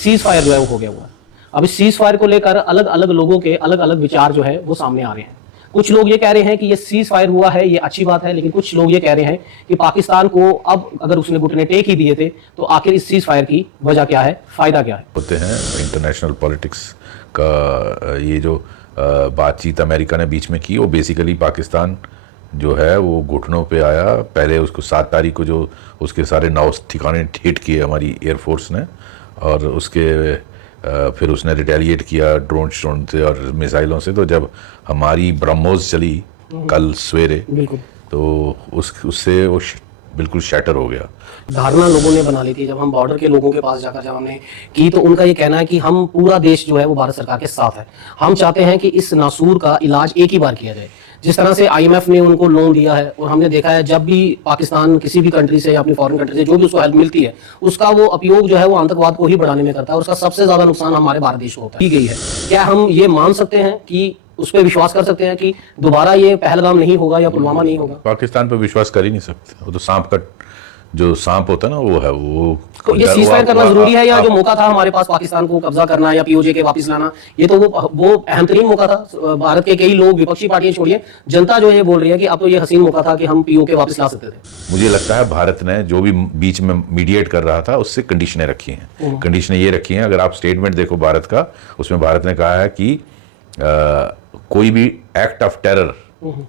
Cease fire जो है वो हो गया हुआ है। अब इस सीज फायर को लेकर अलग अलग लोगों के अलग अलग विचार जो है वो सामने आ रहे हैं। कुछ लोग ये कह रहे हैं कि ये सीज फायर हुआ है, ये अच्छी बात है, लेकिन कुछ लोग ये कह रहे हैं कि पाकिस्तान को अब अगर उसने घुटने टेक ही दिए थे तो आखिर इस सीज फायर की वजह क्या है, फायदा क्या है। होते हैं इंटरनेशनल पॉलिटिक्स का ये जो बातचीत अमेरिका ने बीच में की, वो बेसिकली पाकिस्तान जो है वो घुटनों पे आया। पहले उसको 7 तारीख को जो उसके सारे 9 ठिकाने हिट किए हमारी एयरफोर्स ने, और उसके फिर उसने रिटेलिएट किया ड्रोन से और मिसाइलों से। तो जब हमारी ब्रह्मोस चली कल सवेरे, तो उससे वो बिल्कुल शैटर हो गया। धारणा लोगों ने बना ली थी जब हम बॉर्डर के लोगों के पास जाकर जब हमने की, तो उनका ये कहना है कि हम पूरा देश जो है वो भारत सरकार के साथ है। हम चाहते हैं कि इस नासूर का इलाज एक ही बार किया जाए। जिस तरह से IMF ने उनको लोन दिया है, और हमने देखा है जब भी पाकिस्तान किसी भी कंट्री से या अपनी फॉरेन कंट्री से जो भी उसको हेल्प मिलती है, उसका वो उपयोग जो है वो आतंकवाद को ही बढ़ाने में करता है, और उसका सबसे ज्यादा नुकसान हमारे भारत देश को होता है। की गई है, क्या हम ये मान सकते हैं कि उस पर विश्वास कर सकते हैं कि दोबारा ये पहलगाम नहीं होगा या पुलवामा नहीं होगा? पाकिस्तान पर विश्वास कर ही नहीं सकते। वो तो सांप का जो सांप होता है ना, वो है वो। तो ये सीज फायर करना जरूरी है, या जो मौका था हमारे पास पाकिस्तान को कब्जा करना या POJ के वापस लाना, ये तो वो अहम तरीन मौका था। भारत के कई लोग, विपक्षी पार्टियां छोड़िए, जनता जो है बोल रही है कि अब तो ये हसीन मौका था कि हम POK वापस ला सकते थे। मुझे लगता है भारत ने जो भी बीच में मीडिएट कर रहा था उससे कंडीशनें रखी हैं। कंडीशनें ये रखी हैं, अगर आप स्टेटमेंट देखो भारत का, उसमें भारत ने कहा है कि कोई भी एक्ट ऑफ टेरर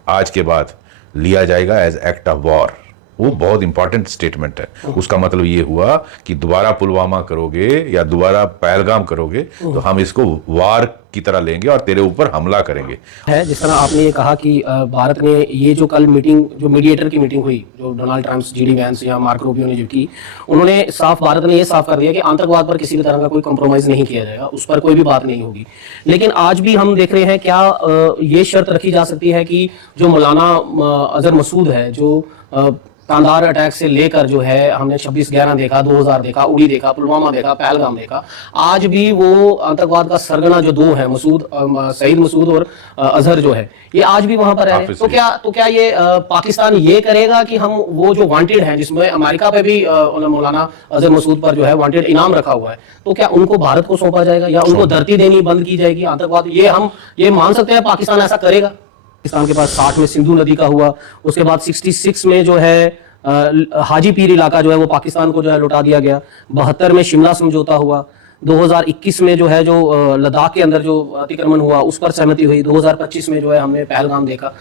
आज के बाद लिया जाएगा एज एक्ट ऑफ वॉर। वो बहुत इंपॉर्टेंट स्टेटमेंट है। उसका मतलब ये हुआ कि दोबारा पुलवामा करोगे या दोबारा पहलगाम करोगे तो हम इसको वार की तरह लेंगे और तेरे ऊपर हमला करेंगे। है जिस तरह आपने ये कहा कि भारत ने ये जो कल मीटिंग, जो मीडिएटर की मीटिंग हुई, जो डोनाल्ड ट्रंप, GD वैंस या मार्क रूबियो ने जो की, उन्होंने भारत ने ये साफ कर दिया कि आतंकवाद पर किसी भी तरह का कोई कॉम्प्रोमाइज नहीं किया जाएगा, उस पर कोई भी बात नहीं होगी। लेकिन आज भी हम देख रहे हैं, क्या ये शर्त रखी जा सकती है कि जो मौलाना अजहर मसूद है, जो कांधार अटैक से लेकर जो है हमने 26/11 देखा, 2000 देखा, उड़ी देखा, पुलवामा देखा, पहलगाम देखा, आज भी वो आतंकवाद का सरगना जो दो है, सईद मसूद और अजहर जो है, ये आज भी वहां पर रह रहे हैं। तो क्या ये पाकिस्तान ये करेगा कि हम वो जो वांटेड हैं, जिसमें अमेरिका पे भी मौलाना अजहर मसूद पर जो है वांटेड इनाम रखा हुआ है, तो क्या उनको भारत को सौंपा जाएगा या उनको धरती देनी बंद की जाएगी? आतंकवाद ये हम ये मान सकते हैं पाकिस्तान ऐसा करेगा? पाकिस्तान के पास 60 में सिंधु नदी का हुआ, उसके बाद 66 में जो है हाजी पीर इलाका जो है वो पाकिस्तान को जो है लौटा दिया गया, 72 में शिमला समझौता हुआ, 2021 में जो है जो लद्दाख के अंदर जो अतिक्रमण हुआ उस पर सहमति हुई, 2025 में जो है हमने पहलगाम देखा।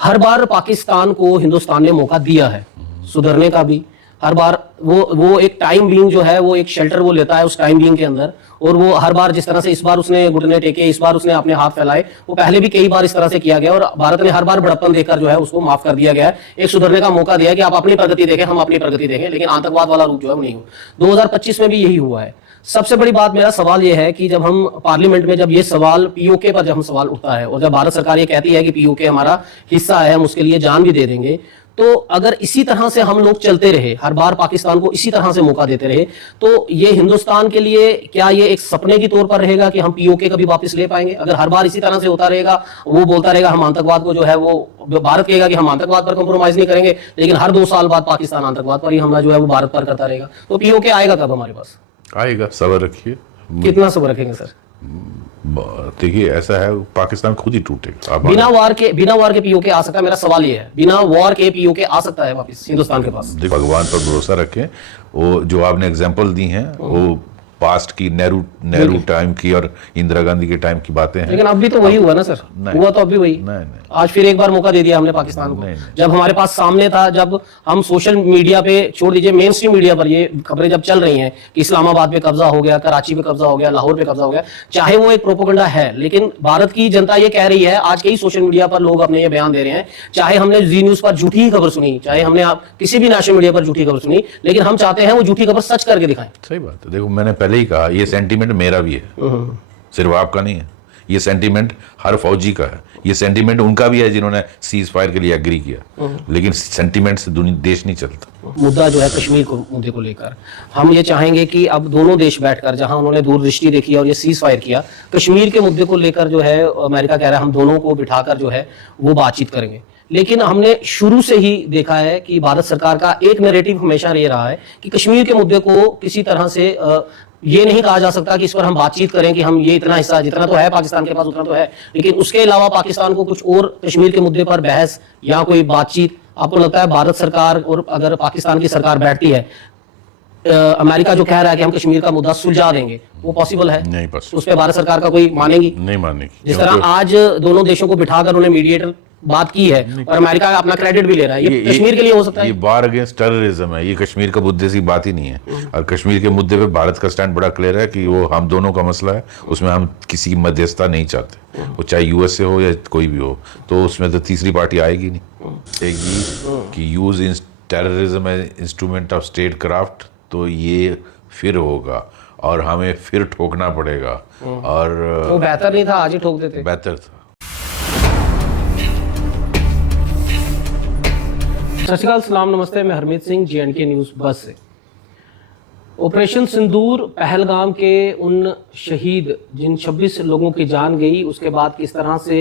हर बार पाकिस्तान को हिंदुस्तान ने मौका दिया है सुधरने का भी। हर बार वो एक टाइम बीइंग जो है वो एक शेल्टर वो लेता है उस टाइम बीइंग के अंदर, और वो हर बार जिस तरह से इस बार उसने घुटने टेके, इस बार उसने अपने हाथ फैलाए, वो पहले भी कई बार इस तरह से किया गया और भारत ने हर बार बड़प्पन देकर जो है उसको माफ कर दिया गया है। एक सुधरने का मौका दिया कि आप अपनी प्रगति देखें, हम अपनी प्रगति देखें, लेकिन आतंकवाद वाला रूप जो है वो नहीं हो। 2025 में भी यही हुआ है। सबसे बड़ी बात, मेरा सवाल यह है कि जब हम पार्लियामेंट में जब ये सवाल POK पर जब हम सवाल उठता है और जब भारत सरकार ये कहती है कि POK हमारा हिस्सा है, हम उसके लिए जान भी दे देंगे, तो अगर इसी तरह से हम लोग चलते रहे, हर बार पाकिस्तान को इसी तरह से मौका देते रहे, तो ये हिंदुस्तान के लिए क्या ये एक सपने की तौर पर रहेगा कि हम POK कभी वापस ले पाएंगे? अगर हर बार इसी तरह से होता रहेगा, वो बोलता रहेगा हम आतंकवाद को जो है वो भारत कहेगा कि हम आतंकवाद पर कॉम्प्रोमाइज नहीं करेंगे, लेकिन हर 2 साल बाद पाकिस्तान आतंकवाद पर ही हमला जो है वो भारत पर करता रहेगा, तो POK आएगा कब हमारे पास? आएगा, सब्र रखिए। कितना सब्र रखेंगे सर? देखिए ऐसा है, पाकिस्तान खुद ही टूटेगा। बिना वार के POK आ सकता है? मेरा सवाल ये है, बिना वॉर के POK आ सकता है वापस हिंदुस्तान के पास? भगवान पर भरोसा रखें। वो जो आपने एग्जांपल दी हैं वो पास्ट की, नेहरू टाइम की और इंदिरा गांधी के टाइम की बातें हैं, लेकिन अब भी तो वही हुआ ना सर, हुआ तो अभी वही। नहीं। आज फिर एक बार मौका दे दिया हमने पाकिस्तान को। जब हमारे पास सामने था, जब हम सोशल मीडिया पे, छोड़ दीजिए मेन स्ट्रीम मीडिया पर, ये खबरें जब चल रही हैं कि इस्लामाबाद पे कब्जा हो गया, कराची पे कब्जा हो गया, लाहौर पे कब्जा हो गया, चाहे वो एक प्रोपेगेंडा है, लेकिन भारत की जनता ये कह रही है, आज के ही सोशल मीडिया पर लोग अपने ये बयान दे रहे हैं, चाहे हमने जी न्यूज पर झूठी खबर सुनी, चाहे हमने किसी भी नेशनल मीडिया पर झूठी खबर सुनी, लेकिन हम चाहते हैं वो झूठी खबर सच करके दिखाएं। सही बात है। देखो मैंने पहले ही कहा, ये सेंटीमेंट मेरा भी है, सिर्फ आपका नहीं है। ये सेंटीमेंट हर फौजी का है, ये सेंटीमेंट उनका भी है जिन्होंने सीज फायर के लिए एग्री किया, लेकिन सेंटीमेंट से देश नहीं चलता। मुद्दा जो है कश्मीर को मुद्दे को लेकर हम ये चाहेंगे कि अब दोनों देश बैठकर, जहां उन्होंने दूरदृष्टि देखी और ये सीज फायर किया, कश्मीर के मुद्दे को लेकर जो है अमेरिका कह रहा है हम दोनों को बिठाकर जो है वो बातचीत करेंगे। लेकिन हमने शुरू से ही देखा है कि भारत सरकार का एक नैरेटिव हमेशा ये रहा है कि कश्मीर के मुद्दे को किसी तरह से ये नहीं कहा जा सकता कि इस पर हम बातचीत करें कि हम ये इतना हिस्सा जितना तो है पाकिस्तान के पास उतना तो है, लेकिन उसके अलावा पाकिस्तान को कुछ और कश्मीर के मुद्दे पर बहस या कोई बातचीत, आपको लगता है भारत सरकार और अगर पाकिस्तान की सरकार बैठती है, अमेरिका जो कह रहा है कि हम कश्मीर का मुद्दा सुलझा देंगे, वो पॉसिबल है? नहीं पॉसिबल। उस पर भारत सरकार का कोई मानेगी? नहीं मानेगी। जिस तरह आज दोनों देशों को बिठाकर उन्हें मीडिएटर बात की है और अमेरिका अपना क्रेडिट भी ले रहा है, ये कश्मीर के लिए हो सकता है? ये वार अगेंस्ट टेररिज्म है, ये कश्मीर का मुद्दे की बात ही नहीं है। और कश्मीर के मुद्दे पे भारत का स्टैंड बड़ा क्लियर है कि वो हम दोनों का मसला है, उसमें हम किसी की मध्यस्थता नहीं चाहते, वो चाहे यूएस से हो या कोई भी हो, तो उसमें तो तीसरी पार्टी आएगी नहीं। एक कि use in terrorism as instrument of statecraft, तो ये फिर होगा और हमें फिर ठोकना पड़ेगा। और वो बेहतर नहीं था आज ही ठोक देते? बेहतर था। सत श्री अकाल, सलाम, नमस्ते। मैं हरमीत सिंह, JNK न्यूज़ बस से। ऑपरेशन सिंदूर, पहलगाम के उन शहीद जिन 26 लोगों की जान गई, उसके बाद किस तरह से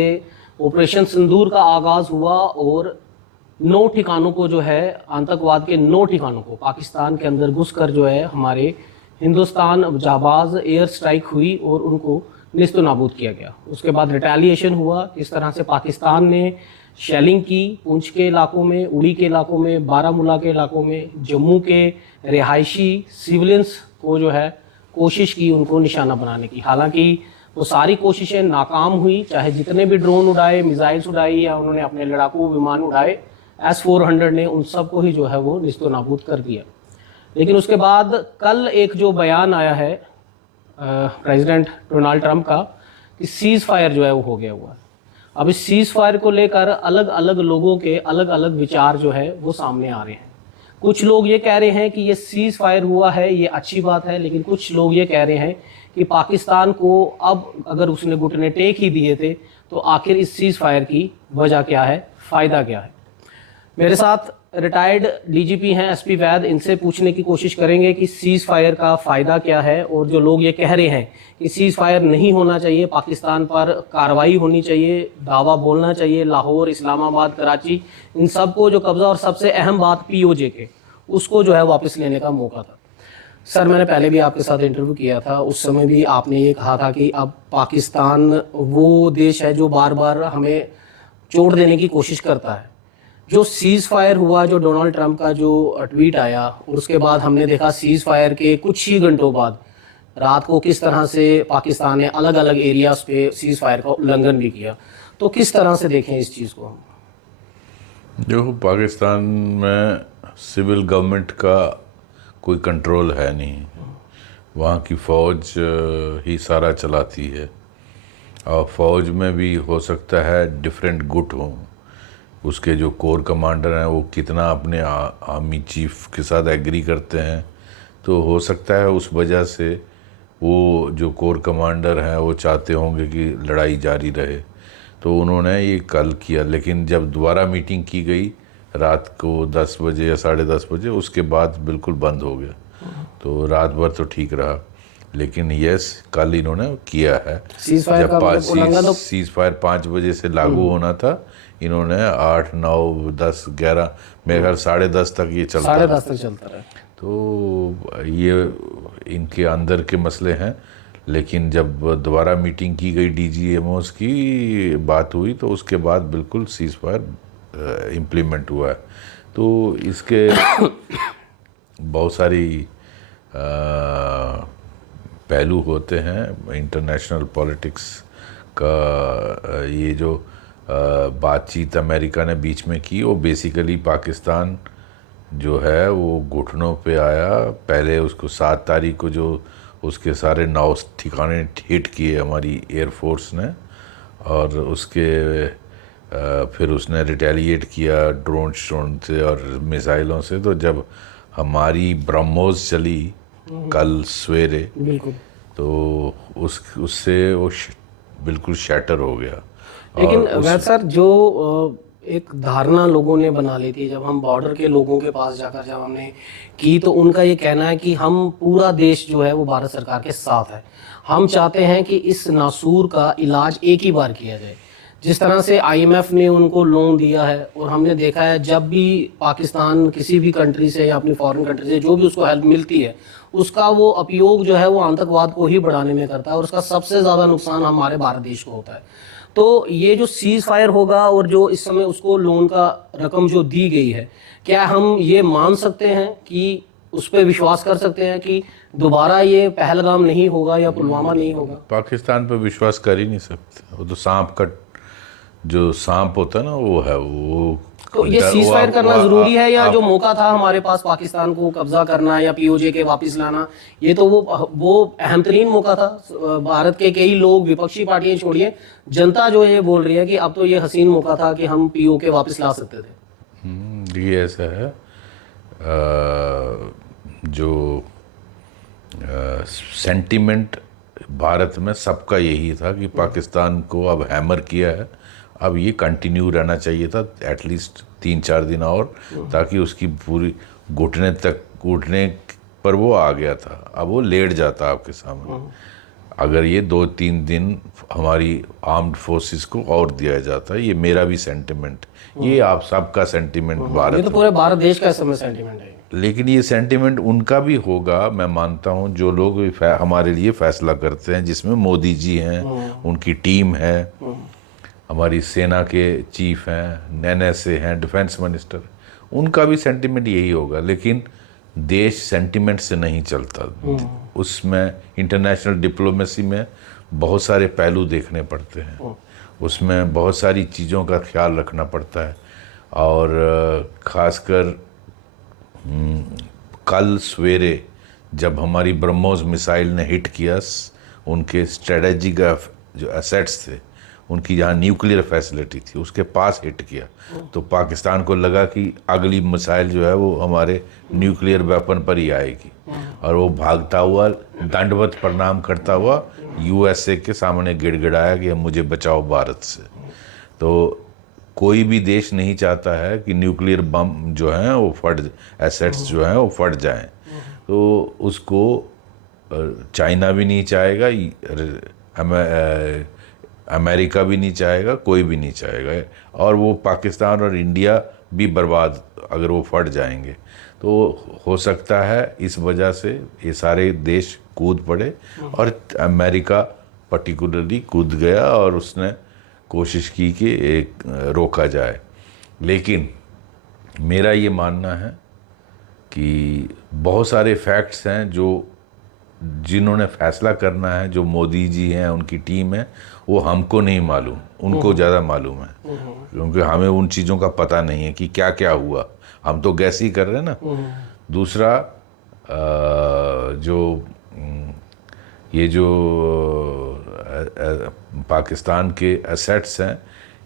ऑपरेशन सिंदूर का आगाज़ हुआ और 9 ठिकानों को जो है, आतंकवाद के 9 ठिकानों को पाकिस्तान के अंदर घुसकर जो है हमारे हिंदुस्तान जाबाज एयर स्ट्राइक हुई और उनको निस्तो नाबूद किया गया। उसके बाद रिटेलिएशन हुआ, किस तरह से पाकिस्तान ने शेलिंग की पुंछ के इलाकों में, उड़ी के इलाकों में, बारामूला के इलाकों में, जम्मू के रिहायशी सिविलियंस को जो है कोशिश की उनको निशाना बनाने की। हालांकि वो सारी कोशिशें नाकाम हुई, चाहे जितने भी ड्रोन उड़ाए, मिसाइल्स उड़ाई या उन्होंने अपने लड़ाकू विमान उड़ाए, S-400 ने उन सबको ही जो है वो निस्तो नाबूद कर दिया। लेकिन उसके बाद कल एक जो बयान आया है प्रेसिडेंट डोनाल्ड ट्रंप का कि सीज फायर जो है वो हो गया हुआ है। अब इस सीज फायर को लेकर अलग अलग लोगों के अलग अलग विचार जो है वो सामने आ रहे हैं। कुछ लोग ये कह रहे हैं कि ये सीज फायर हुआ है, ये अच्छी बात है, लेकिन कुछ लोग ये कह रहे हैं कि पाकिस्तान को अब अगर उसने घुटने टेक ही दिए थे तो आखिर इस सीज फायर की वजह क्या है, फ़ायदा क्या है। मेरे साथ रिटायर्ड DGP हैं SP वैद, इनसे पूछने की कोशिश करेंगे कि सीज फायर का फ़ायदा क्या है। और जो लोग ये कह रहे हैं कि सीज फायर नहीं होना चाहिए, पाकिस्तान पर कार्रवाई होनी चाहिए, दावा बोलना चाहिए, लाहौर, इस्लामाबाद, कराची, इन सब को जो कब्ज़ा, और सबसे अहम बात POJ के, उसको जो है वापस लेने का मौका था। सर, मैंने पहले भी आपके साथ इंटरव्यू किया था, उस समय भी आपने ये कहा था कि अब पाकिस्तान वो देश है जो बार बार हमें चोट देने की कोशिश करता है। जो सीज फायर हुआ, जो डोनाल्ड ट्रंप का जो ट्वीट आया, और उसके बाद हमने देखा सीज फायर के कुछ ही घंटों बाद रात को किस तरह से पाकिस्तान ने अलग अलग एरियाज पे सीज फायर का उल्लंघन भी किया, तो किस तरह से देखें इस चीज़ को हम? देखो, पाकिस्तान में सिविल गवर्नमेंट का कोई कंट्रोल है नहीं, वहाँ की फ़ौज ही सारा चलाती है। और फ़ौज में भी हो सकता है डिफरेंट गुट हों, उसके जो कोर कमांडर हैं वो कितना अपने आर्मी चीफ के साथ एग्री करते हैं, तो हो सकता है उस वजह से वो जो कोर कमांडर हैं वो चाहते होंगे कि लड़ाई जारी रहे, तो उन्होंने ये कल किया। लेकिन जब दोबारा मीटिंग की गई रात को 10 बजे या 10:30 बजे, उसके बाद बिल्कुल बंद हो गया। तो रात भर तो ठीक रहा, लेकिन यस, कल इन्होंने किया है। सीज फायर का मतलब उल्लंघन तो सीज फायर 5 बजे से लागू होना था, इन्होंने 8, 9, 10, 11, मेरे ख्याल 10:30 तक ये चलता 10:30 तक चलता रहा। तो ये इनके अंदर के मसले हैं। लेकिन जब दोबारा मीटिंग की गई DGMOs की बात हुई, तो उसके बाद बिल्कुल सीज फायर इम्प्लीमेंट हुआ है। तो इसके बहुत सारी पहलू होते हैं इंटरनेशनल पॉलिटिक्स का। ये जो बातचीत अमेरिका ने बीच में की, वो बेसिकली पाकिस्तान जो है वो घुटनों पे आया। पहले उसको 7 तारीख को जो उसके सारे 9 ठिकाने हिट किए हमारी एयरफोर्स ने, और उसके फिर उसने रिटेलिएट किया ड्रोन से और मिसाइलों से। तो जब हमारी ब्रह्मोस चली कल सवेरे, तो उससे वो बिल्कुल शैटर हो गया। लेकिन वैसे सर, जो एक धारणा लोगों ने बना ली थी जब हम बॉर्डर के लोगों के पास जाकर जब हमने की, तो उनका ये कहना है कि हम पूरा देश जो है वो भारत सरकार के साथ है। हम चाहते हैं कि इस नासूर का इलाज एक ही बार किया जाए। जिस तरह से आईएमएफ ने उनको लोन दिया है, और हमने देखा है जब भी पाकिस्तान किसी भी कंट्री से या अपनी फॉरेन कंट्री से जो भी उसको हेल्प मिलती है, उसका वो उपयोग जो है वो आतंकवाद को ही बढ़ाने में करता है, और उसका सबसे ज़्यादा नुकसान हमारे भारत देश को होता है। तो ये जो सीज फायर होगा और जो इस समय उसको लोन का रकम जो दी गई है, क्या हम ये मान सकते हैं कि उस पर विश्वास कर सकते हैं कि दोबारा ये पहलगाम नहीं होगा या पुलवामा नहीं होगा? पाकिस्तान पर विश्वास कर ही नहीं सकते। वो तो सांप का जो सांप होता है ना, वो है वो। तो ये सीज फायर करना जरूरी है, या जो मौका था हमारे पास पाकिस्तान को कब्जा करना या पीओजे के वापस लाना, ये तो वो अहम तरीन मौका था। भारत के कई लोग, विपक्षी पार्टियां छोड़िए, जनता जो है ये बोल रही है कि अब तो ये हसीन मौका था कि हम पीओके वापस ला सकते थे। ये ऐसा है, जो सेंटिमेंट भारत में सबका यही था कि पाकिस्तान को अब हैमर किया है, अब ये कंटिन्यू रहना चाहिए था एटलीस्ट 3-4 दिन और, ताकि उसकी पूरी घुटने पर वो आ गया था। अब वो लेट जाता आपके सामने। अगर ये 2-3 दिन हमारी आर्म्ड फोर्सेस को और दिया जाता है, ये मेरा भी सेंटिमेंट, ये आप सबका सेंटिमेंट भारत, ये तो पूरे भारत देश का सेंटिमेंट है। लेकिन ये सेंटिमेंट उनका भी होगा, मैं मानता हूँ, जो लोग हमारे लिए फैसला करते हैं, जिसमें मोदी जी हैं, उनकी टीम है, हमारी सेना के चीफ हैं, NSA हैं, डिफेंस मिनिस्टर, उनका भी सेंटिमेंट यही होगा। लेकिन देश सेंटिमेंट से नहीं चलता। उसमें इंटरनेशनल डिप्लोमेसी में बहुत सारे पहलू देखने पड़ते हैं, उसमें बहुत सारी चीज़ों का ख्याल रखना पड़ता है। और ख़ासकर कल सवेरे जब हमारी ब्रह्मोस मिसाइल ने हिट किया उनके स्ट्रेटेजिक जो एसेट्स थे, उनकी जहाँ न्यूक्लियर फैसिलिटी थी, उसके पास हिट किया, तो पाकिस्तान को लगा कि अगली मिसाइल जो है वो हमारे न्यूक्लियर वेपन पर ही आएगी, और वो भागता हुआ दंडवत प्रणाम करता हुआ USA के सामने गिड़गिड़ाया कि मुझे बचाओ भारत से। तो कोई भी देश नहीं चाहता है कि न्यूक्लियर बम जो हैं वो एसेट्स जो हैं वो फट जाएं। तो उसको चाइना भी नहीं चाहेगा, अमेरिका भी नहीं चाहेगा, कोई भी नहीं चाहेगा, और वो पाकिस्तान और इंडिया भी बर्बाद अगर वो फट जाएंगे। तो हो सकता है इस वजह से ये सारे देश कूद पड़े, और अमेरिका पर्टिकुलरली कूद गया और उसने कोशिश की कि एक रोका जाए। लेकिन मेरा ये मानना है कि बहुत सारे फैक्ट्स हैं जो जिन्होंने फैसला करना है, जो मोदी जी हैं, उनकी टीम है, वो हमको नहीं मालूम, उनको ज़्यादा मालूम है, क्योंकि हमें उन चीज़ों का पता नहीं है कि क्या क्या हुआ। हम तो गैस ही कर रहे हैं ना। दूसरा, ये जो पाकिस्तान के एसेट्स हैं,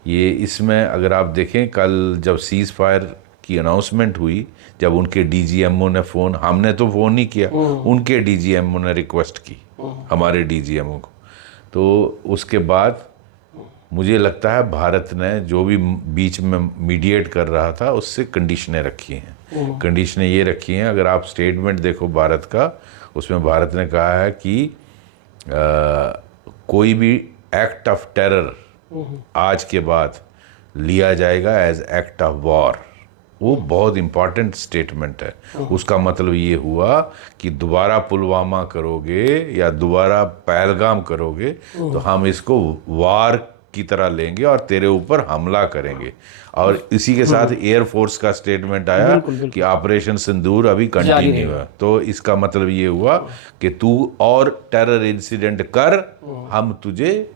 ये इसमें अगर आप देखें, कल जब सीज़ फायर की अनाउंसमेंट हुई, जब उनके DGMO ने फ़ोन, हमने तो फ़ोन नहीं किया, उनके DGMO ने रिक्वेस्ट की हमारे DGMO को, तो उसके बाद मुझे लगता है भारत ने जो भी बीच में मीडिएट कर रहा था उससे कंडीशनें रखी हैं। कंडीशनें ये रखी हैं, अगर आप स्टेटमेंट देखो भारत का, उसमें भारत ने कहा है कि कोई भी एक्ट ऑफ टेरर आज के बाद लिया जाएगा एज एक्ट ऑफ वॉर। वो बहुत इम्पॉर्टेंट स्टेटमेंट है। उसका मतलब ये हुआ कि दोबारा पुलवामा करोगे या दोबारा पहलगाम करोगे तो हम इसको वार की तरह लेंगे और तेरे ऊपर हमला करेंगे। और इसी के साथ एयरफोर्स का स्टेटमेंट आया कि ऑपरेशन सिंदूर अभी कंटिन्यू है। तो इसका मतलब ये हुआ कि तू और टेरर इंसिडेंट कर, हम तुझे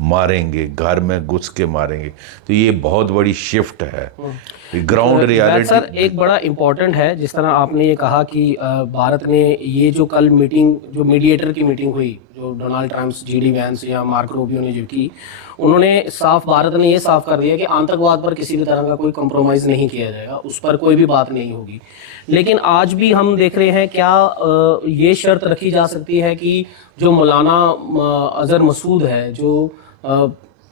मारेंगे, घर में घुस के मारेंगे। तो ये बहुत बड़ी शिफ्ट है, ग्राउंड रियलिटी। सर, एक बड़ा इम्पोर्टेंट है, जिस तरह आपने ये कहा कि भारत ने ये जो कल मीटिंग, जो मीडिएटर की मीटिंग हुई, जो डोनाल्ड ट्रम्प, JD वैंस या मार्क रूबियो ने जो की, उन्होंने भारत ने ये साफ कर दिया कि आतंकवाद पर किसी भी तरह का कोई कॉम्प्रोमाइज़ नहीं किया जाएगा, उस पर कोई भी बात नहीं होगी। लेकिन आज भी हम देख रहे हैं, क्या ये शर्त रखी जा सकती है कि जो मौलाना अजहर मसूद है, जो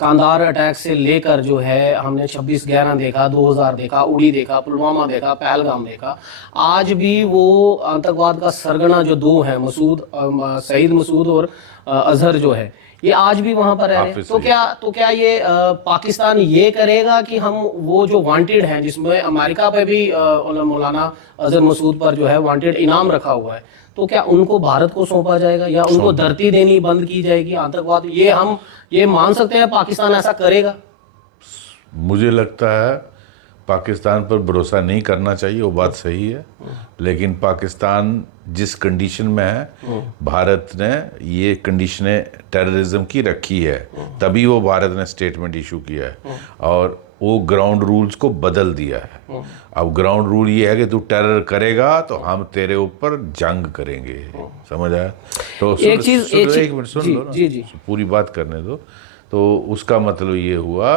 कांधार अटैक से लेकर जो है हमने 26/11 देखा, 2000 देखा, उड़ी देखा, पुलवामा देखा, पहलगाम देखा, आज भी वो आतंकवाद का सरगना जो दो हैं, सईद मसूद और अजहर जो है, ये आज भी वहां पर रह रहे हैं। तो क्या ये पाकिस्तान ये करेगा कि हम वो जो वांटेड हैं, जिसमें अमेरिका पे भी मौलाना अजहर मसूद पर जो है वांटेड इनाम रखा हुआ है, तो क्या उनको भारत को सौंपा जाएगा या उनको धरती देनी बंद की जाएगी आतंकवाद? ये हम ये मान सकते हैं पाकिस्तान ऐसा करेगा? मुझे लगता है पाकिस्तान पर भरोसा नहीं करना चाहिए, वो बात सही है, लेकिन पाकिस्तान जिस कंडीशन में है, भारत ने ये कंडीशनें टेररिज्म की रखी है, तभी वो भारत ने स्टेटमेंट इशू किया है और वो ग्राउंड रूल्स को बदल दिया है। अब ग्राउंड रूल ये है कि तू टेरर करेगा तो हम तेरे ऊपर जंग करेंगे, समझ आया? तो एक मिनट सुन लो ना, पूरी बात करने दो। तो उसका मतलब ये हुआ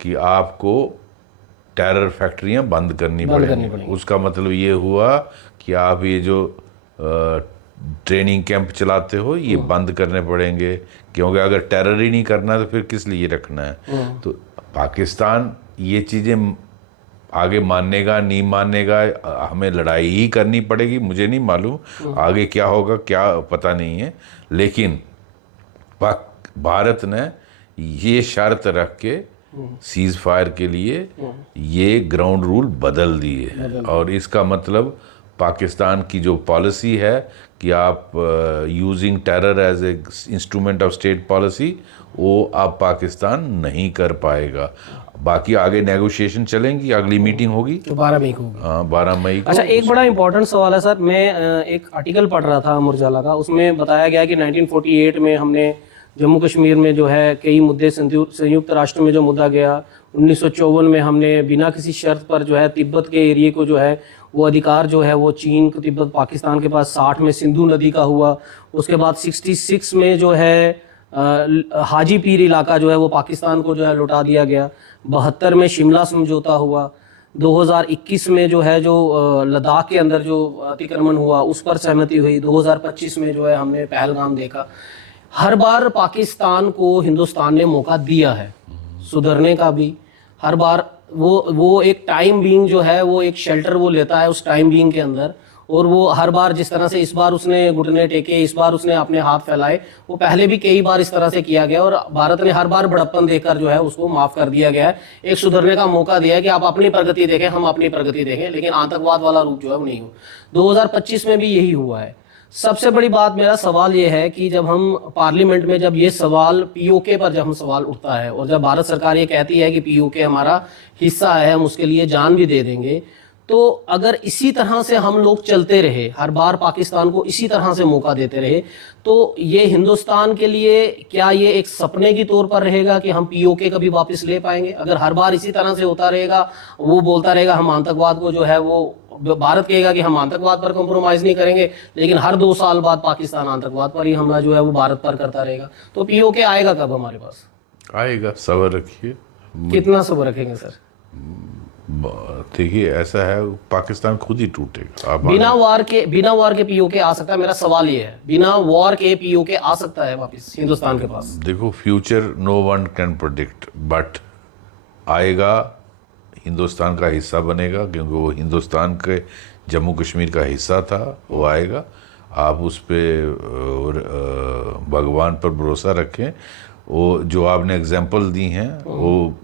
कि आपको टेरर फैक्ट्रियां बंद करनी पड़ेंगी। उसका मतलब ये हुआ कि आप ये जो ट्रेनिंग कैंप चलाते हो ये बंद करने पड़ेंगे, क्योंकि अगर टेरर ही नहीं करना तो फिर किस लिए रखना है? तो पाकिस्तान ये चीज़ें आगे मानेगा नहीं मानेगा, हमें लड़ाई ही करनी पड़ेगी। मुझे नहीं मालूम आगे क्या होगा, क्या पता नहीं है, लेकिन भारत ने ये शर्त रख के सीज फायर के लिए ये ग्राउंड रूल बदल दिए हैं। और इसका मतलब पाकिस्तान की जो पॉलिसी है कि आप using terror as a instrument of state policy, वो अब पाकिस्तान नहीं कर पाएगा। बाकी आगे नेगोशिएशन चलेंगी, अगली मीटिंग होगी तो 12 मई को होगी। हाँ, 12 मई को। अच्छा, एक बड़ा इंपॉर्टेंट सवाल है सर, मैं एक आर्टिकल पढ़ रहा था अमर उजाला का, उसमें बताया गया कि 1948 में हमने जम्मू कश्मीर में जो है कई मुद्दे, संयुक्त राष्ट्र में जो मुद्दा गया, 1954 में हमने बिना किसी शर्त पर जो है तिब्बत के एरिए को जो है वो अधिकार जो है वो चीन को, तिब्बत पाकिस्तान के पास, 60 में सिंधु नदी का हुआ, उसके बाद 66 में जो है हाजी पीर इलाका जो है वो पाकिस्तान को जो है लौटा दिया गया, 72 में शिमला समझौता हुआ, 2021 में जो है जो लद्दाख के अंदर जो अतिक्रमण हुआ उस पर सहमति हुई, 2025 में जो है हमने पहलगाम देखा। हर बार पाकिस्तान को हिंदुस्तान ने मौका दिया है सुधरने का भी, हर बार वो एक टाइम बीइंग जो है वो एक शेल्टर वो लेता है उस टाइम बीइंग के अंदर, और वो हर बार जिस तरह से इस बार उसने घुटने टेके, इस बार उसने अपने हाथ फैलाए, वो पहले भी कई बार इस तरह से किया गया और भारत ने हर बार बड़प्पन देकर जो है उसको माफ कर दिया गया है, एक सुधरने का मौका दिया है कि आप अपनी प्रगति देखें, हम अपनी प्रगति देखें, लेकिन आतंकवाद वाला रूप जो है वो नहीं हो। 2025 में भी यही हुआ है। सबसे बड़ी बात, मेरा सवाल ये है कि जब हम पार्लियामेंट में जब ये सवाल पीओके पर जब हम सवाल उठता है और जब भारत सरकार ये कहती है कि पीओके हमारा हिस्सा है, हम उसके लिए जान भी दे देंगे, तो अगर इसी तरह से हम लोग चलते रहे, हर बार पाकिस्तान को इसी तरह से मौका देते रहे, तो ये हिंदुस्तान के लिए क्या ये एक सपने की तौर पर रहेगा कि हम पीओके कभी वापस ले पाएंगे? अगर हर बार इसी तरह से होता रहेगा, वो बोलता रहेगा हम आतंकवाद को जो है वो, भारत कहेगा कि हम आतंकवाद पर कॉम्प्रोमाइज नहीं करेंगे, लेकिन हर 2 साल बाद पाकिस्तान आतंकवाद पर ही हमला जो है वो भारत पर करता रहेगा, तो पीओके आएगा कब हमारे पास? आएगा, सब्र रखिए। कितना सब्र रखेंगे सर? देखिए, ऐसा है पाकिस्तान खुद ही टूटेगा। बिना वार के पीओके आ सकता है? मेरा सवाल ये है, बिना वॉर के पीओके आ सकता है वापस हिंदुस्तान के पास? देखो, future no one can predict, but आएगा, हिंदुस्तान का हिस्सा बनेगा, क्योंकि वो हिंदुस्तान के जम्मू कश्मीर का हिस्सा था, वो आएगा। आप उस पर भगवान पर भरोसा रखें। वो जो आपने एग्जांपल दी हैं वो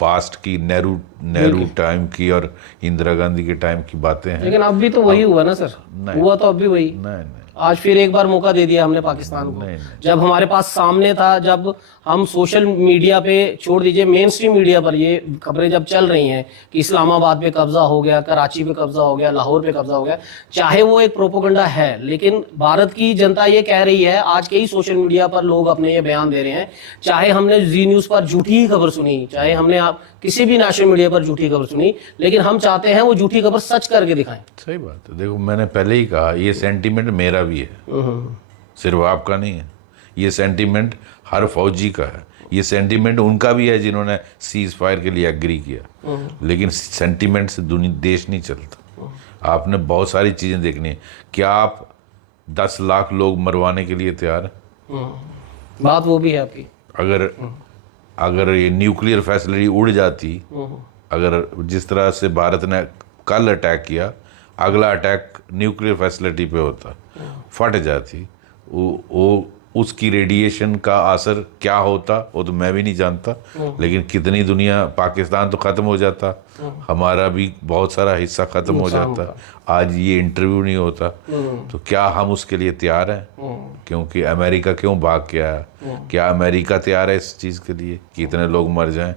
पास्ट की, नेहरू टाइम की और इंदिरा गांधी के टाइम की बातें हैं, लेकिन अब भी तो वही हुआ ना सर? हुआ तो अब भी वही। नहीं, आज फिर एक बार मौका दे दिया हमने पाकिस्तान को। जब हमारे पास सामने था, जब हम सोशल मीडिया पे, छोड़ दीजिए मेन स्ट्रीम मीडिया पर, ये खबरें जब चल रही हैं कि इस्लामाबाद पे कब्जा हो गया, कराची पे कब्जा हो गया, लाहौर पे कब्जा हो गया, चाहे वो एक प्रोपोगंडा है, लेकिन भारत की जनता ये कह रही है, आज के ही सोशल मीडिया पर लोग अपने ये बयान दे रहे हैं, चाहे हमने जी न्यूज़ पर झूठी ही खबर सुनी, चाहे हमने किसी भी नेशनल मीडिया पर झूठी खबर सुनी, लेकिन हम चाहते हैं वो झूठी खबर सच करके दिखाएं। सही बात है। देखो, मैंने पहले ही कहा, ये सेंटीमेंट मेरा भी है, सिर्फ आपका नहीं है। ये सेंटीमेंट हर फौजी का है, ये सेंटीमेंट उनका भी है जिन्होंने सीज फायर के लिए एग्री किया, लेकिन सेंटीमेंट से देश नहीं चलता। आपने बहुत सारी चीज़ें देखनी है। क्या आप 10 लाख लोग मरवाने के लिए तैयार हैं? बात वो भी है आपकी। अगर अगर ये न्यूक्लियर फैसिलिटी उड़ जाती, अगर जिस तरह से भारत ने कल अटैक किया, अगला अटैक न्यूक्लियर फैसिलिटी पे होता, फट जाती, वो उसकी रेडिएशन का असर क्या होता वो तो मैं भी नहीं जानता, लेकिन कितनी दुनिया, पाकिस्तान तो ख़त्म हो जाता, हमारा भी बहुत सारा हिस्सा ख़त्म हो जाता, आज ये इंटरव्यू नहीं होता। तो क्या हम उसके लिए तैयार हैं? क्योंकि अमेरिका क्यों भाग के आया? क्या अमेरिका तैयार है इस चीज़ के लिए कि इतने लोग मर जाएं?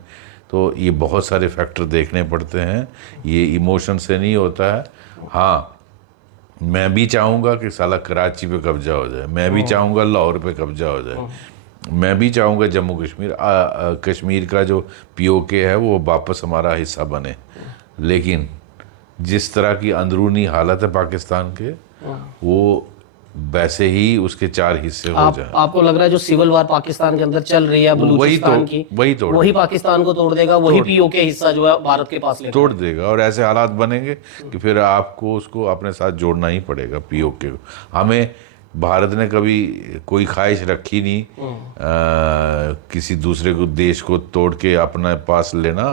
तो ये बहुत सारे फैक्टर देखने पड़ते हैं, ये इमोशन से नहीं होता है। हाँ, मैं भी चाहूँगा कि साला कराची पे कब्जा हो जाए, मैं भी चाहूँगा लाहौर पे कब्जा हो जाए, मैं भी चाहूँगा जम्मू कश्मीर कश्मीर का जो पीओके है वो वापस हमारा हिस्सा बने, लेकिन जिस तरह की अंदरूनी हालत है पाकिस्तान के, वो वैसे ही उसके 4 हिस्से हो जाए। आपको लग रहा है जो सिविल वार पाकिस्तान के अंदर चल रही है बलूचिस्तान की, वही पाकिस्तान को तोड़ देगा, वही पीओके हिस्सा जो है भारत के पास तोड़ देगा, और ऐसे हालात बनेंगे कि फिर आपको उसको अपने साथ जोड़ना ही पड़ेगा पीओके को। हमें भारत ने कभी कोई ख्वाहिश रखी नहीं किसी दूसरे को देश को तोड़ के अपने पास लेना।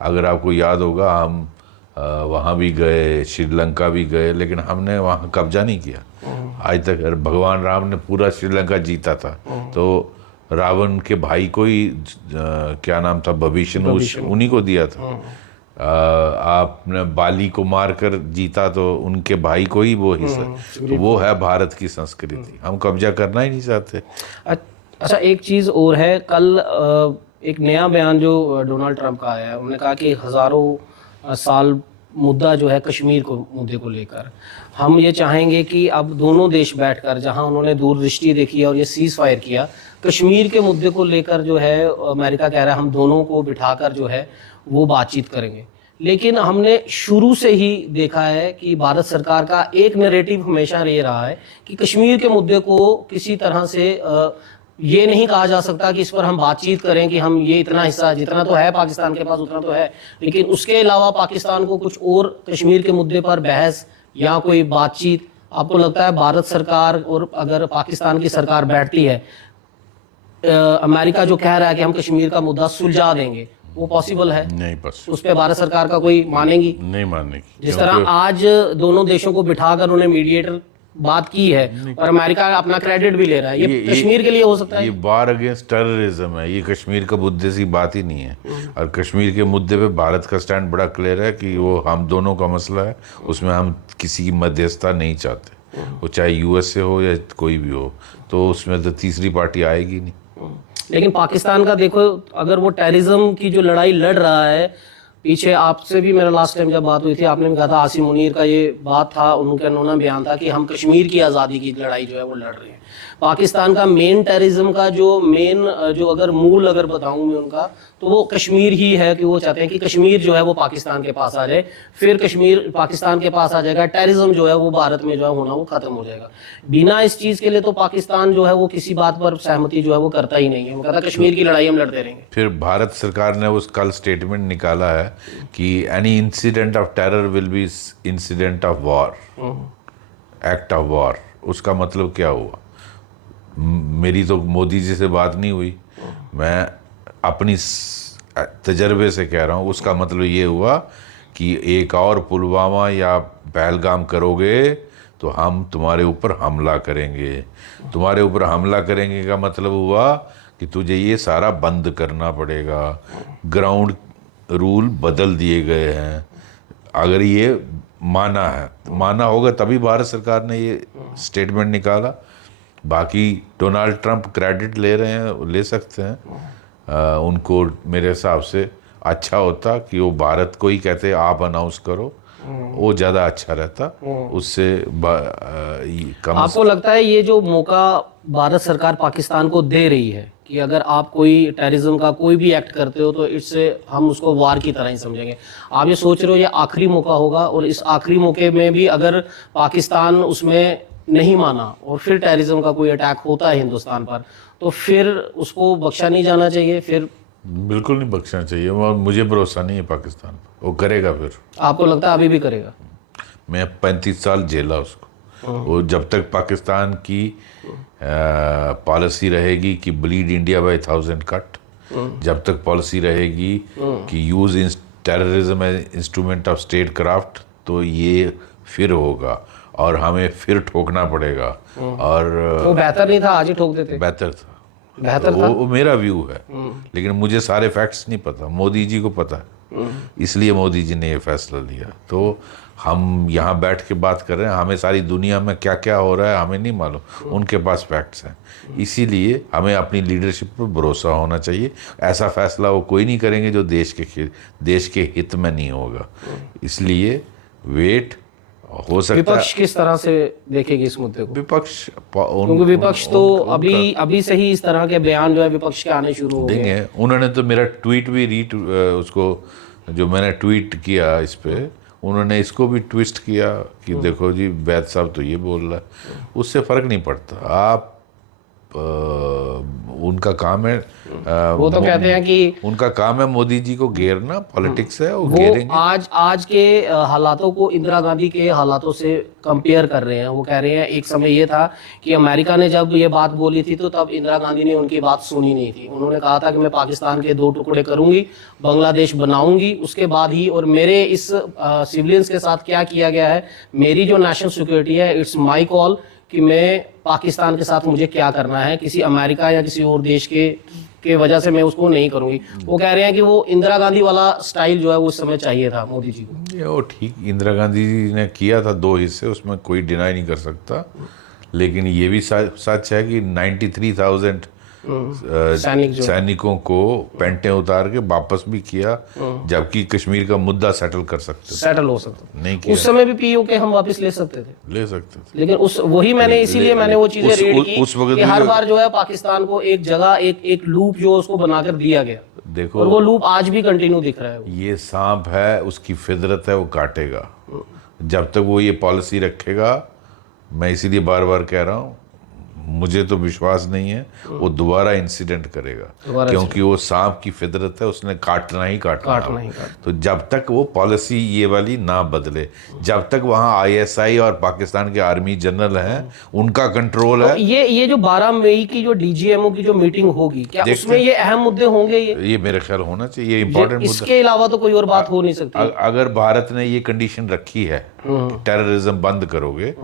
अगर आपको याद होगा, हम वहाँ भी गए, श्रीलंका भी गए, लेकिन हमने वहाँ कब्जा नहीं किया आज तक। भगवान राम ने पूरा श्रीलंका जीता था, तो रावण के भाई को ही क्या नाम था, विभीषण, उन्हीं को दिया था। आपने बाली को मारकर जीता, तो उनके भाई को ही वो हिस्सा, तो वो है भारत की संस्कृति, हम कब्जा करना ही नहीं चाहते। अच्छा, एक चीज़ और है, कल एक नया बयान जो डोनाल्ड ट्रंप का आया है, उन्होंने कहा कि हज़ारों साल मुद्दा जो है कश्मीर को मुद्दे को लेकर, हम ये चाहेंगे कि अब दोनों देश बैठकर, जहां उन्होंने दूरदृष्टि देखी है और ये सीज फायर किया, कश्मीर के मुद्दे को लेकर जो है अमेरिका कह रहा है हम दोनों को बिठाकर जो है वो बातचीत करेंगे। लेकिन हमने शुरू से ही देखा है कि भारत सरकार का एक नैरेटिव हमेशा ये रहा है कि कश्मीर के मुद्दे को किसी तरह से ये नहीं कहा जा सकता कि इस पर हम बातचीत करें कि हम ये इतना हिस्सा, जितना तो है पाकिस्तान के पास उतना तो है, लेकिन उसके अलावा पाकिस्तान को कुछ और कश्मीर के मुद्दे पर बहस या कोई बातचीत, आपको लगता है भारत सरकार और अगर पाकिस्तान की सरकार बैठती है, अमेरिका जो कह रहा है कि हम कश्मीर का मुद्दा सुलझा देंगे, वो पॉसिबल है? नहीं पॉसिबल। उस पर भारत सरकार का कोई मानेगी? नहीं मानेगी। जिस तरह आज दोनों देशों को बिठाकर उन्होंने मीडिएटर बात की है और अमेरिका अपना क्रेडिट भी ले रहा है, ये कश्मीर के लिए हो सकता है? ये वार अगेंस्ट टेररिज्म है, ये कश्मीर का मुद्दे से बात ही नहीं है। और कश्मीर के मुद्दे पे भारत का स्टैंड बड़ा क्लियर है कि वो हम दोनों का मसला है, उसमें हम किसी की मध्यस्थता नहीं चाहते, वो चाहे यूएस से हो या कोई भी हो, तो उसमें तो तीसरी पार्टी आएगी नहीं। लेकिन पाकिस्तान का देखो, अगर वो टेररिज्म की जो लड़ाई लड़ रहा है, पीछे आपसे भी मेरा लास्ट टाइम जब बात हुई थी, आपने भी कहा था, आसिम मुनीर का ये बात था, उन्होंने बयान था कि हम कश्मीर की आज़ादी की लड़ाई जो है वो लड़ रहे हैं। पाकिस्तान का मेन टेररिज्म का जो अगर मूल अगर बताऊं मैं उनका, तो वो कश्मीर ही है कि वो चाहते हैं कि कश्मीर जो है वो पाकिस्तान के पास आ जाए, फिर कश्मीर पाकिस्तान के पास आ जाएगा, टेररिज्म जो है वो भारत में जो है होना वो खत्म हो जाएगा। बिना इस चीज़ के लिए तो पाकिस्तान जो है वो किसी बात पर सहमति जो है वो करता ही नहीं है, वो कहता कश्मीर की लड़ाई हम लड़ते रहेंगे। फिर भारत सरकार ने उस कल स्टेटमेंट निकाला है कि any incident of terror will be incident of war, act of war. उसका मतलब क्या हुआ? मेरी तो मोदी जी से बात नहीं हुई, मैं अपनी तजर्बे से कह रहा हूँ। उसका मतलब ये हुआ कि एक और पुलवामा या पहलगाम करोगे तो हम तुम्हारे ऊपर हमला करेंगे। तुम्हारे ऊपर हमला करेंगे का मतलब हुआ कि तुझे ये सारा बंद करना पड़ेगा। ग्राउंड रूल बदल दिए गए हैं। अगर ये माना होगा तभी भारत सरकार ने ये स्टेटमेंट निकाला। बाकी डोनाल्ड ट्रंप क्रेडिट ले रहे हैं, ले सकते हैं। उनको मेरे हिसाब से अच्छा होता कि वो भारत को ही कहते आप अनाउंस करो, वो ज़्यादा अच्छा रहता। उससे आपको लगता है ये जो मौका भारत सरकार पाकिस्तान को दे रही है कि अगर आप कोई टेररिज्म का कोई भी एक्ट करते हो तो इससे हम उसको वार की तरह ही समझेंगे, आप ये सोच रहे हो ये आखिरी मौका होगा, और इस आखिरी मौके में भी अगर पाकिस्तान उसमें नहीं माना और फिर टेररिज्म का कोई अटैक होता है हिंदुस्तान पर, तो फिर उसको बख्शा नहीं जाना चाहिए? फिर बिल्कुल नहीं बख्शना चाहिए। मुझे भरोसा नहीं है पाकिस्तान पर, वो करेगा। फिर आपको लगता है अभी भी करेगा? मैं 35 साल झेला उसको। वो जब तक पाकिस्तान की पॉलिसी रहेगी कि ब्लीड इंडिया बाय 1000 कट, जब तक पॉलिसी रहेगी कि use in terrorism as instrument of statecraft, तो ये फिर होगा और हमें फिर ठोकना पड़ेगा। और वो बेहतर नहीं था, आज ही ठोक देते। बेहतर था, बेहतर था। वो मेरा व्यू है, लेकिन मुझे सारे फैक्ट्स नहीं पता, मोदी जी को पता है, इसलिए मोदी जी ने ये फैसला लिया। तो हम यहाँ बैठ के बात कर रहे हैं, हमें सारी दुनिया में क्या क्या हो रहा है हमें नहीं मालूम, उनके पास फैक्ट्स हैं। इसीलिए हमें अपनी लीडरशिप पर भरोसा होना चाहिए। ऐसा फैसला वो कोई नहीं करेंगे जो देश के हित में नहीं होगा। इसलिए वेट हो सकता है। विपक्ष किस तरह से देखेगी इस मुद्दे को? विपक्ष क्योंकि विपक्ष तो अभी से ही इस तरह के बयान जो है विपक्ष के आने शुरू हो गए। देंगे। उन्होंने तो मेरा ट्वीट भी उसको जो मैंने ट्वीट किया इस पे, उन्होंने इसको भी ट्विस्ट किया कि देखो जी वैद साहब तो ये बोल रहा है, उससे फर्क नहीं पड़ता। आप उनका काम है, वो तो कहते हैं कि उनका काम है मोदी जी को घेरना, पॉलिटिक्स है, वो घेरेंगे। आज के हालातों को इंदिरा गांधी के हालातों से कंपेयर कर रहे हैं। वो कह रहे हैं एक समय ये था कि अमेरिका ने जब ये बात बोली थी तो तब इंदिरा गांधी ने उनकी बात सुनी नहीं थी। उन्होंने कहा था कि मैं पाकिस्तान के 2 टुकड़े करूंगी, बांग्लादेश बनाऊंगी, उसके बाद ही, और मेरे इस सिविलियंस के साथ क्या किया गया है, मेरी जो नेशनल सिक्योरिटी है, इट्स माई कॉल कि मैं पाकिस्तान के साथ मुझे क्या करना है, किसी अमेरिका या किसी और देश के वजह से मैं उसको नहीं करूंगी। वो कह रहे हैं कि वो इंदिरा गांधी वाला स्टाइल जो है वो उस समय चाहिए था मोदी जी को। ये वो ठीक इंदिरा गांधी जी ने किया था 2 हिस्से, उसमें कोई डिनाई नहीं कर सकता। लेकिन ये भी सच है कि 93,000 सैनिकों को पेंटें उतार के वापस भी किया, जबकि कश्मीर का मुद्दा सेटल हो सकता नहीं किया। उस समय भी पीओके हम वापस ले सकते थे। लेकिन वही मैंने इसीलिए मैंने वो चीजें रेड की कि हर बार जो है पाकिस्तान को एक जगह एक लूप जो उसको बनाकर दिया गया। देखो, और वो लूप आज भी कंटिन्यू दिख रहा है। ये सांप है, उसकी फितरत है, वो काटेगा। जब तक वो ये पॉलिसी रखेगा, मैं इसीलिए बार बार कह रहा हूँ, मुझे तो विश्वास नहीं है वो दोबारा इंसिडेंट करेगा, क्योंकि वो सांप की फितरत है, उसने काटना ही काटना। तो जब तक वो पॉलिसी ये वाली ना बदले, जब तक वहाँ आईएसआई और पाकिस्तान के आर्मी जनरल हैं, उनका कंट्रोल है। ये जो 12 मई की जो डीजीएमओ की जो मीटिंग होगी, क्या उसमें ये अहम मुद्दे होंगे? ये मेरे ख्याल होना चाहिए, ये इंपॉर्टेंट मुद्दा। इसके अलावा तो कोई और बात हो नहीं सकती। अगर भारत ने ये कंडीशन रखी है, टेररिज्म बंद करोगे,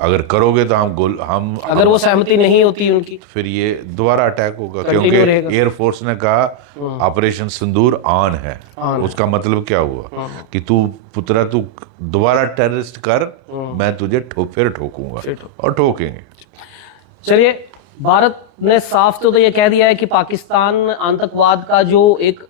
अगर करोगे तो हम अगर वो सहमति नहीं होती उनकी, तो फिर ये दोबारा अटैक होगा, क्योंकि एयरफोर्स ने कहा ऑपरेशन सिंदूर ऑन है। उसका मतलब क्या हुआ कि तू पुत्रा, तू दोबारा टेररिस्ट कर, मैं तुझे फिर ठोकूंगा, और ठोकेंगे। चलिए, भारत ने साफ तो ये कह दिया है कि पाकिस्तान आतंकवाद का जो एक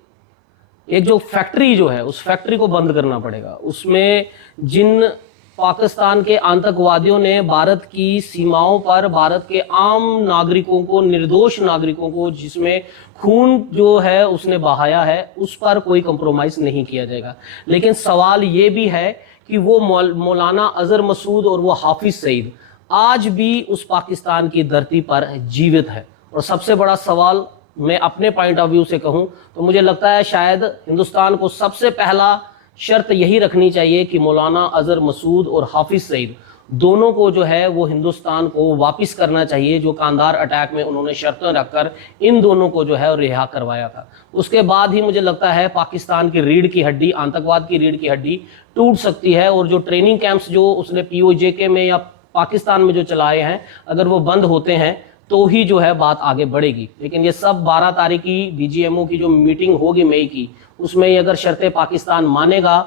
जो फैक्ट्री जो है, उस फैक्ट्री को बंद करना पड़ेगा। उसमें जिन पाकिस्तान के आतंकवादियों ने भारत की सीमाओं पर भारत के आम नागरिकों को, निर्दोष नागरिकों को, जिसमें खून जो है उसने बहाया है, उस पर कोई कंप्रोमाइज नहीं किया जाएगा। लेकिन सवाल ये भी है कि वो मौलाना अजहर मसूद और वो हाफिज सईद आज भी उस पाकिस्तान की धरती पर जीवित है। और सबसे बड़ा सवाल, मैं अपने पॉइंट ऑफ व्यू से कहूं तो मुझे लगता है शायद हिंदुस्तान को सबसे पहला शर्त यही रखनी चाहिए कि मौलाना अजहर मसूद और हाफिज सईद दोनों को जो है वो हिंदुस्तान को वापस करना चाहिए, जो कांधार अटैक में उन्होंने शर्तें रखकर इन दोनों को जो है रिहा करवाया था। उसके बाद ही मुझे लगता है पाकिस्तान की रीढ़ की हड्डी, आतंकवाद की रीढ़ की हड्डी टूट सकती है। और जो ट्रेनिंग कैंप्स जो उसने पीओजेके में या पाकिस्तान में जो चलाए हैं, अगर वो बंद होते हैं तो ही जो है बात आगे बढ़ेगी। लेकिन ये सब 12 तारीख की डीजीएमओ की जो मीटिंग होगी मई की, उसमें अगर शर्तें पाकिस्तान मानेगा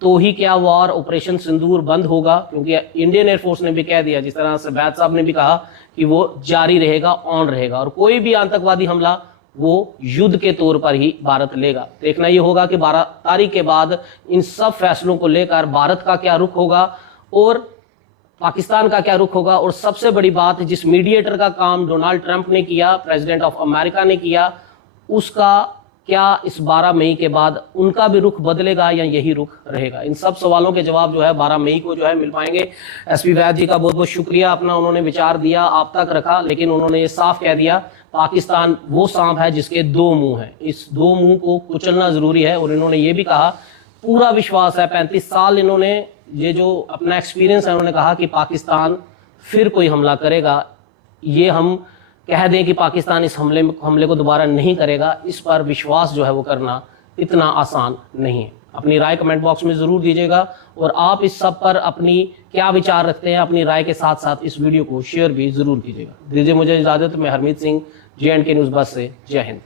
तो ही क्या वॉर ऑपरेशन सिंदूर बंद होगा। क्योंकि इंडियन एयरफोर्स ने भी कह दिया, जिस तरह से बैद साहब ने भी कहा, कि वो जारी रहेगा, ऑन रहेगा, और कोई भी आतंकवादी हमला वो युद्ध के तौर पर ही भारत लेगा। देखना ये होगा कि 12 तारीख के बाद इन सब फैसलों को लेकर भारत का क्या रुख होगा और पाकिस्तान का क्या रुख होगा। और सबसे बड़ी बात, जिस मीडिएटर का काम डोनाल्ड ट्रंप ने किया, प्रेसिडेंट ऑफ अमेरिका ने किया, उसका क्या इस 12 मई के बाद उनका भी रुख बदलेगा या यही रुख रहेगा? इन सब सवालों के जवाब जो है 12 मई को जो है मिल पाएंगे। एसपी वैद जी का बहुत बहुत शुक्रिया, अपना उन्होंने विचार दिया, आप तक रखा, लेकिन उन्होंने ये साफ कह दिया पाकिस्तान वो सांप है जिसके 2 मुंह हैं। इस 2 मुंह को कुचलना जरूरी है। और इन्होंने ये भी कहा, पूरा विश्वास है, 35 साल इन्होंने ये जो अपना एक्सपीरियंस है, उन्होंने कहा कि पाकिस्तान फिर कोई हमला करेगा, ये हम कह दें कि पाकिस्तान इस हमले को दोबारा नहीं करेगा, इस पर विश्वास जो है वो करना इतना आसान नहीं है। अपनी राय कमेंट बॉक्स में ज़रूर दीजिएगा और आप इस सब पर अपनी क्या विचार रखते हैं, अपनी राय के साथ साथ इस वीडियो को शेयर भी ज़रूर कीजिएगा। दीजिए मुझे इजाज़त, मैं हरमीत सिंह, JNK न्यूज़ बस से। जय हिंद।